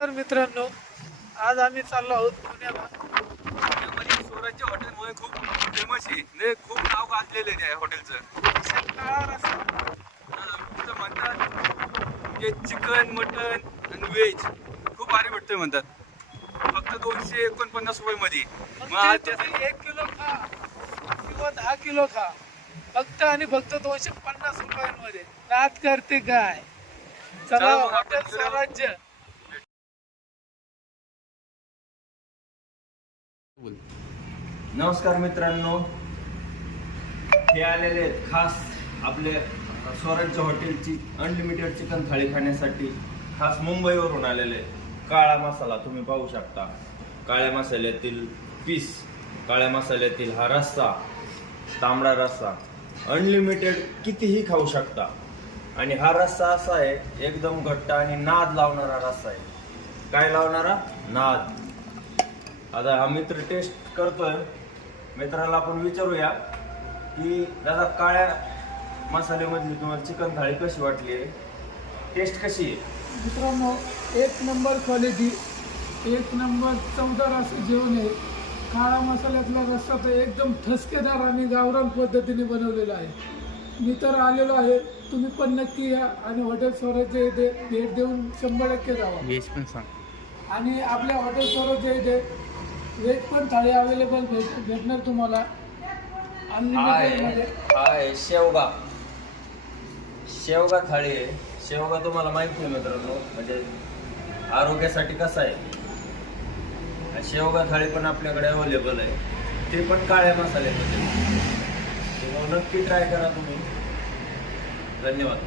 तर मित्रांनो, आज आम्ही चाललो आहोत पुण्याला. पुण्यामध्ये स्वराज्य हॉटेलमुळे खूप फेमस आहे. म्हणजे खूप नाव गाजलेलं आहे त्या हॉटेलचं. काळा रस्सा. तिथं म्हणतात जे चिकन, मटन आणि व्हेज खूप भारी भेटतंय म्हणतात. फक्त 249 रुपयामध्ये. मग आज म्हणजे तुम्ही 1 किलो खा किंवा 10 किलो खा, फक्त आणि फक्त 250 रुपयांमध्ये. नाद करते काय? चला चला मग हॉटेल आपण फिरावं. स्वराज्य. नमस्कार मित्रांनो, हे आलेले आहेत खास आपले स्वराज्य हॉटेलची अनलिमिटेड चिकन थाळी खाण्यासाठी. खास मुंबईवरून आलेले. काळा मसाला तुम्ही पाहू शकता, काळ्या मसाल्यातील पीस, काळ्या मसाल्यातील हा रस्सा, तांबडा रस्सा अनलिमिटेड कितीही खाऊ शकता. आणि हा रस्सा असा आहे एकदम घट्ट आणि नाद लावणारा रस्सा आहे. काय लावणारा? नाद. आता हा मित्र टेस्ट करतोय. मित्राला आपण विचारूया की दादा, काळ्या मसाल्यामधली तुम्हाला चिकन थाळी कशी वाटली आहे? टेस्ट कशी आहे? मित्रांनो, 1 नंबर क्वालिटी, 1 नंबर चवदार असं जेवण आहे. काळा मसाल्यातला रस्सा तर एकदम ठसकेदार आणि गावरान पद्धतीने बनवलेला आहे. मी तर आलेलो आहे, तुम्ही पण नक्की या आणि हॉटेल स्वराज्य येथे भेट देऊन 100% जावा. व्हेज पण सांग. आणि आपल्या हॉटेल स्वराज्य येथे व्हेज पण थाळी अवेलेबल भेटणार तुम्हाला अनलिमिटेडमध्ये. हाय शेवगा थाळी आहे. शेवगा तुम्हाला माहिती आहे मित्रांनो, म्हणजे आरोग्यासाठी कसं आहे. शेवगा थाळी पण आपल्याकडे अवेलेबल आहे, ते पण काळ्या मसाल्यामध्ये. नक्की ट्राय करा तुम्ही. धन्यवाद.